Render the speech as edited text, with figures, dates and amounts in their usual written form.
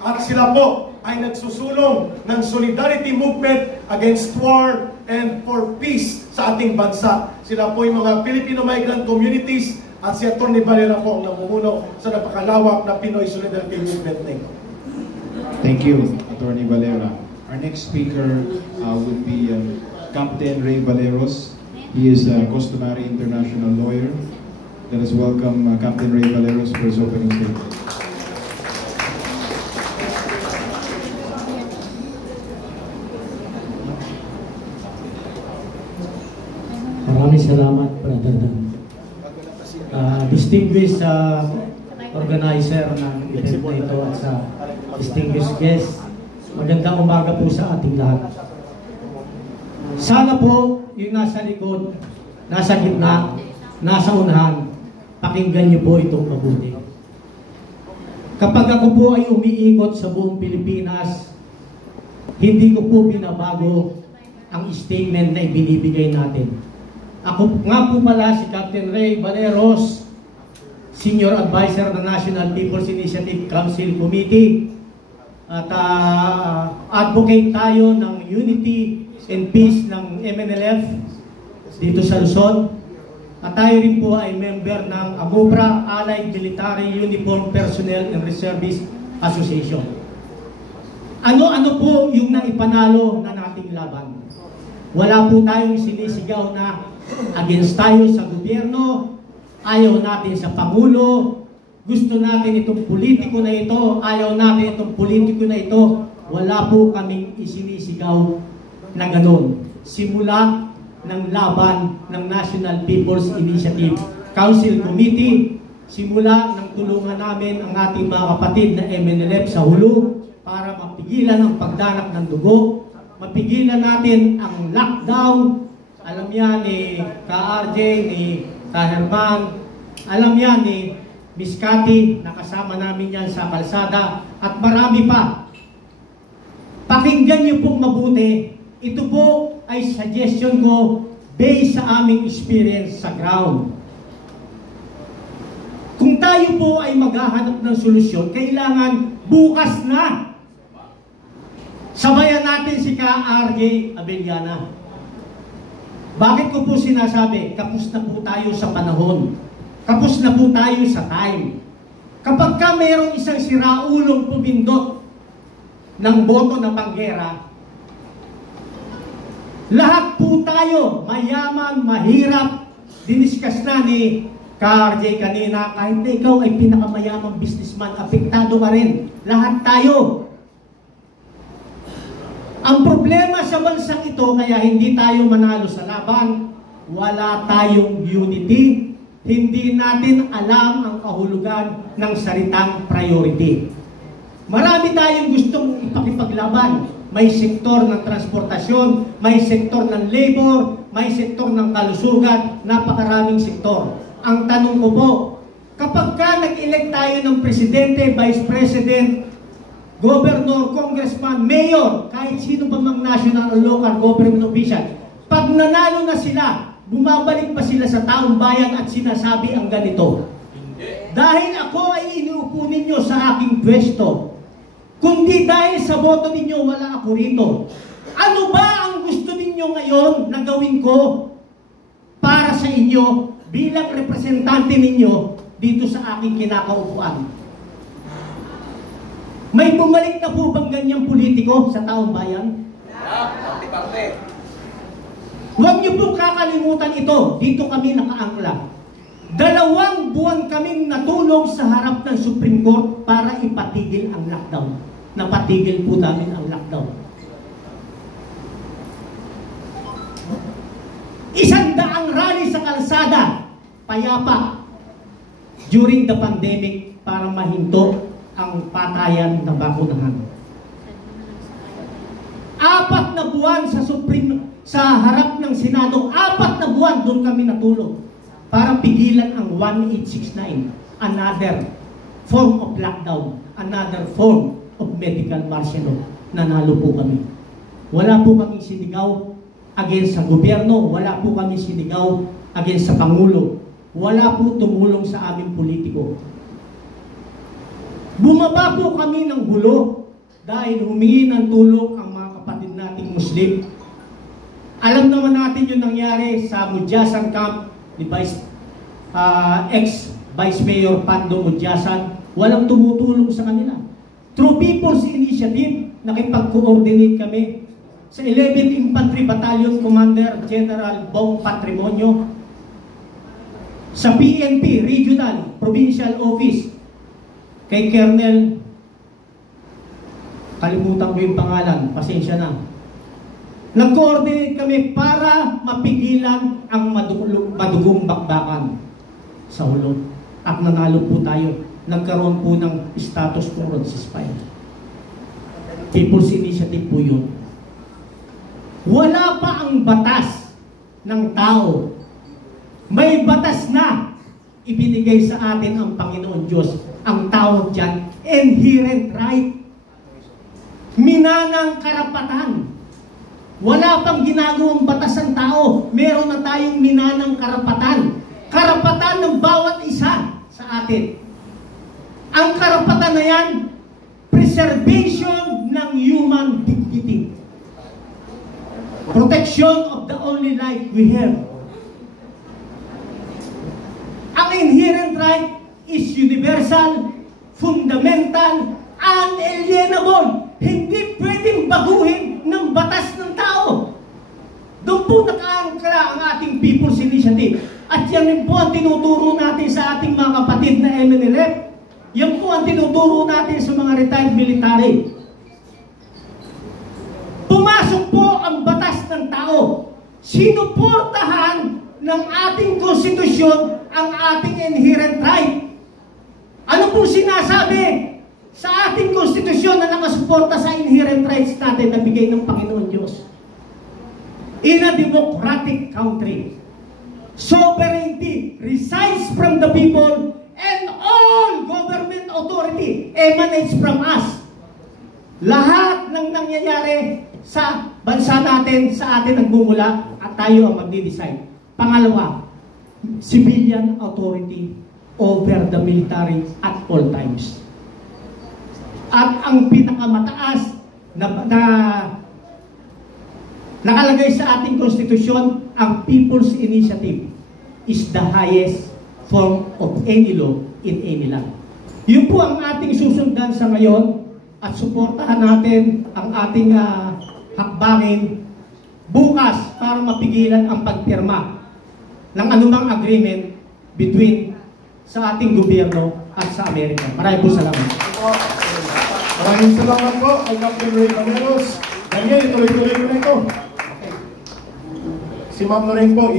at sila po ay nagsusulong ng solidarity movement against war and for peace sa ating bansa. Sila po yung mga Filipino migrant communities at si Atty. Valera po ang namumuno sa napakalawak na Pinoy Solidarity Movement na ito. Thank you, Atty. Valera. Our next speaker would be Captain Ray Valeros. He is a customary international lawyer. Let us welcome Captain Ray Valeros for his opening statement. Maraming salamat, Brother Dan. Distinguished organizer ng event na ito at sa distinguished guest, magandang umaga po sa ating lahat. Sana po yung nasa likod, nasa gitna, nasa unahan, pakinggan niyo po itong mabuti. Kapag ako po ay umiikot sa buong Pilipinas, hindi ko po binabago ang statement na ibinibigay natin. Ako nga po pala si Captain Ray Valeros, Senior Advisor ng National People's Initiative Council Committee. At advocate tayo ng unity and peace ng MNLF dito sa Luzon. At tayo rin po ay member ng AMUPRA, Allied Military Uniform Personnel and Reservists Association. Ano-ano po yung naipanalo na nating laban? Wala po tayong sinisigaw na against tayo sa gobyerno, ayaw natin sa Pangulo, gusto natin itong politiko na ito, ayaw natin itong politiko na ito. Wala po kaming isinisigaw na gano'n. Simula ng laban ng National People's Initiative Council Committee, simula ng tulungan namin ang ating mga kapatid na MNLF sa Hulu para mapigilan ang pagdanak ng dugo, mapigilan natin ang lockdown. Alam yan ni Ka-RJ, ni Ka-Herman, alam yan ni Miss Cathy, nakasama namin yan sa kalsada, at marami pa. Pakinggan niyo pong mabuti. Ito po ay suggestion ko based sa aming experience sa ground. Kung tayo po ay maghahanap ng solusyon, kailangan bukas na. Sabayan natin si Ka-RJ Abellana. Bakit ko po sinasabi? Kapos na po tayo sa panahon. Kapos na po tayo sa time. Kapag ka mayroong isang siraulong pumindot ng boto na panggera, lahat po tayo, mayaman, mahirap, diniskas na ni Ka-RJ kanina, kahit na ikaw ay pinakamayamang businessman, apektado ka rin. Lahat tayo. Ang problema sa bansang ito, kaya hindi tayo manalo sa laban, wala tayong unity, hindi natin alam ang kahulugan ng salitang priority. Marami tayong gustong ipakipaglaban. May sektor ng transportasyon, may sektor ng labor, may sektor ng kalusugan, napakaraming sektor. Ang tanong ko po, kapag ka nag-elect tayo ng presidente, vice president, governor, congressman, mayor, kahit sino pa mang national or local government official, pag nanalo na sila, bumabalik pa sila sa taong bayan at sinasabi ang ganito. Dahil ako ay inuupo ninyo sa aking pwesto, kundi dahil sa boto ninyo, wala ako rito. Ano ba ang gusto ninyo ngayon na gawin ko para sa inyo bilang representante ninyo dito sa aking kinakaupuan? May bumalik na po bang ganyang politiko sa taong bayan? Huwag niyo pong kakalimutan ito. Dito kami nakaangkla. 2 buwan kaming natulog sa harap ng Supreme Court para ipatigil ang lockdown. Napatigil po namin ang lockdown. 100 rally sa kalsada, payapa, during the pandemic para mahinto ang patayan na bakunahan. 4 na buwan sa harap ng Senado, 4 na buwan doon kami natulog para pigilan ang 1869, another form of lockdown, another form of medical martial law. Nanalo po kami. Wala po kaming sinigaw against sa gobyerno, wala po kami sinigaw against sa Pangulo, wala po tumulong sa aming politiko. Bumaba po kami ng gulo dahil humingi ng tulong ang mga kapatid nating Muslim. Alam naman natin yung nangyari sa Mudyasan Camp ni ex-Vice Mayor Pando Mudyasan. Walang tumutulong sa kanila. Through People's Initiative, nakipag-coordinate kami sa 11th Infantry Battalion Commander General Bong Patrimonio, sa PNP Regional Provincial Office kay Colonel, kalimutan ko yung pangalan, pasensya na. Nag-coordinate kami para mapigilan ang madugong bakbakan sa Hulog. At nanalo po tayo. Nagkaroon po ng status quo on ceasefire. People's Initiative po yun. Wala pa ang batas ng tao. May batas na ibinigay sa atin ang Panginoon Diyos. Ang tawag dyan, inherent right. Minanang karapatan. Wala pang ginagawang batas ang tao. Meron na tayong minanang karapatan. Karapatan ng bawat isa sa atin. Ang karapatan na yan, preservation ng human dignity. Protection of the only life we have. Ang inherent right is universal, fundamental, unalienable. Hindi pwedeng baguhin ng batas ng tao. Doon po nakaangkla ang ating People's Initiative. At yan rin po ang tinuturo natin sa ating mga kapatid na MNLF. Yan po ang tinuturo natin sa mga retired military. Pumasok po ang batas ng tao. Sinuportahan ng ating konstitusyon ang ating inherent right. Ano po sinasabi sa ating konstitusyon na nakasuporta sa inherent rights natin na bigay ng Panginoon Diyos? In a democratic country, sovereignty resides from the people and all government authority emanates from us. Lahat ng nangyayari sa bansa natin, sa atin nagmumula at tayo ang magdi-decide. Pangalawa, civilian authority over the military at all times. At ang pinakamataas na nakalagay sa ating konstitusyon, ang People's Initiative is the highest form of any law in any land. Yun po ang ating susundan sa ngayon at suportahan natin ang ating hakbangin bukas para mapigilan ang pagpirma ng anumang agreement between sa ating gobyerno at sa Amerika. Maraming po salamat. Maraming salamat po kay Captain Ray Valeros. Daniel, ituloy-tuloy ko na ito. Si Ma'am Lorraine po